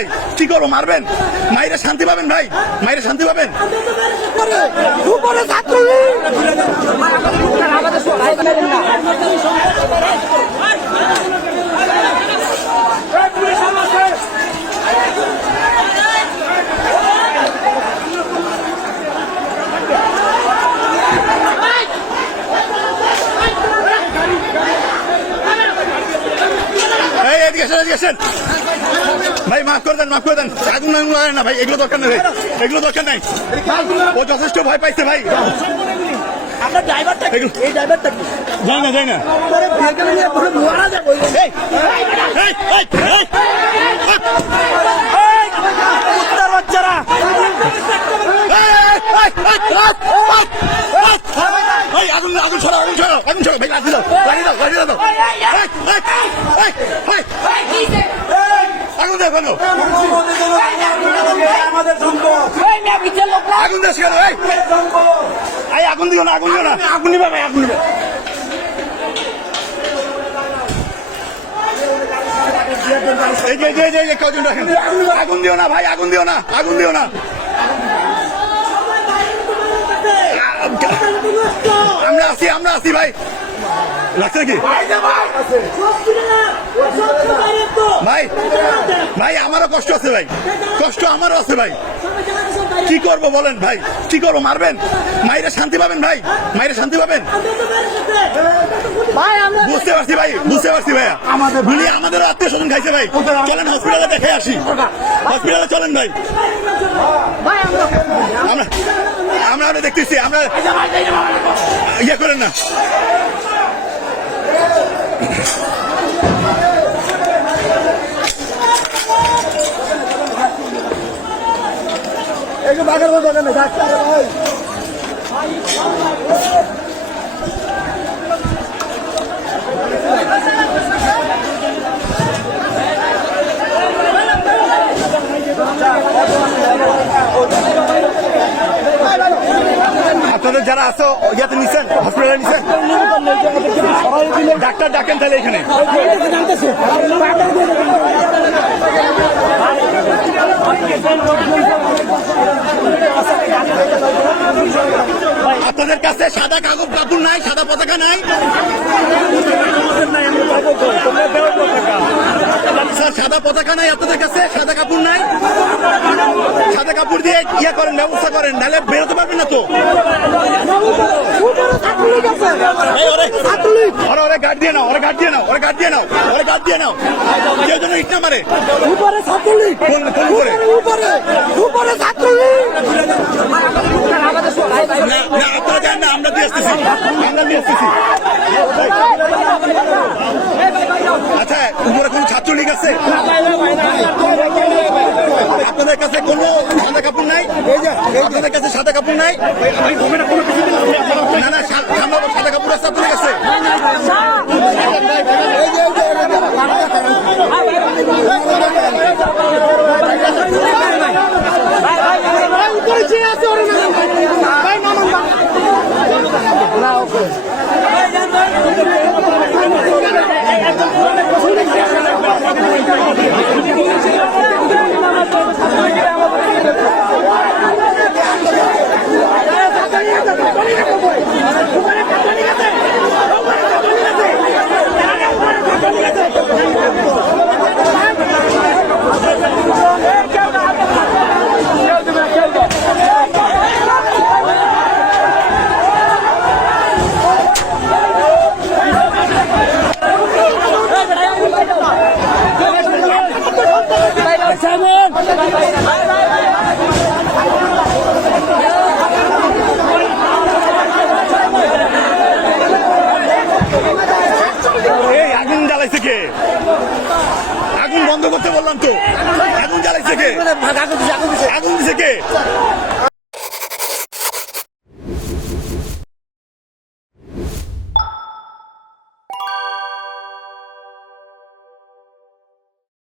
ভাই কি করব মারবেন? মাইরে শান্তি পাবেন ভাই মাইরে শান্তি পাবেন? উপরে ছাত্রলীগ এই এদিকে ভাই মাফ করে দেন মাফ করে দেন। আগুন আগুন লাগে না ভাই এগুলো দরকার নেই এগুলো দরকার নাই। ও যথেষ্ট ভয় পাইছে ভাই। আপনার ড্রাইভারটা এই ড্রাইভারটা? যাই না যাই না। মারা যাবে কুত্তার বাচ্চারা। আগুন আগুন ছড়া আগুন ছড়া আগুন ছড়া ভাই লাঠি দাও লাঠি দাও লাঠি দাও আগুন দাও কেন আমাদের আগুন দাও কেন এই এই আগুন দিও না আগুন দিও না। আগুন নিবে ভাই আগুন নিবে আগুন দিও না ভাই আগুন দিও না আগুন দিও না। আমরা আছি আমরা আছি ভাই। লাগছে ভাই ভাই, আমারও কষ্ট আছে ভাই। কষ্ট আমারও আছে ভাই। কি করব বলেন ভাই? কি করব, মারবেন? মাইরে শান্তি পাবেন ভাই? মাইরে শান্তি পাবেন? বুঝতে পারছি ভাই, বুঝতে পারছি ভাইয়া। আমাদের- উনি আমাদের আত্মীয় স্বজন খাইছে ভাই। চলেন হসপিটালে দেখে আসি। হসপিটালে চলেন ভাই। আমরা আমরা দেখতেছি, আমরা ইয়ে করেন না। একটু বাগান বাগানে ডাক্তার ভাই আপনাদের যারা আছো, ইয়াতে নিছেন? হসপিটালে নিছেন? ডাক্তার ডাকেন তাহলে এখানে। আপনাদের কাছে সাদা কাগজ কাপড় নাই, সাদা পতাকা নাই? সাদা পতাকা নাই আপনাদের কাছে? সাদা কাপড় নাই? সাদা কাপড় দিয়ে ইয়ে করেন, ব্যবস্থা করেন, নাহলে বেরোতে পারবেন না তো। নাও না আমরা আমরা আচ্ছা উপরে কোন ছাত্রলীগ আছে আপনাদের কাছে কোনো সাদা কাপড় নাই আপনাদের কাছে সাদা কাপড় নাই সাদা কাপড় আছে আপনাদের কাছে আছে ওরে নামান ভাই নামান না ওকে এই আগুন জ্বালাইছে কে আগুন বন্ধ করতে বললাম তো। আগুন জ্বালাইছে কে? আগুন দিছে কে?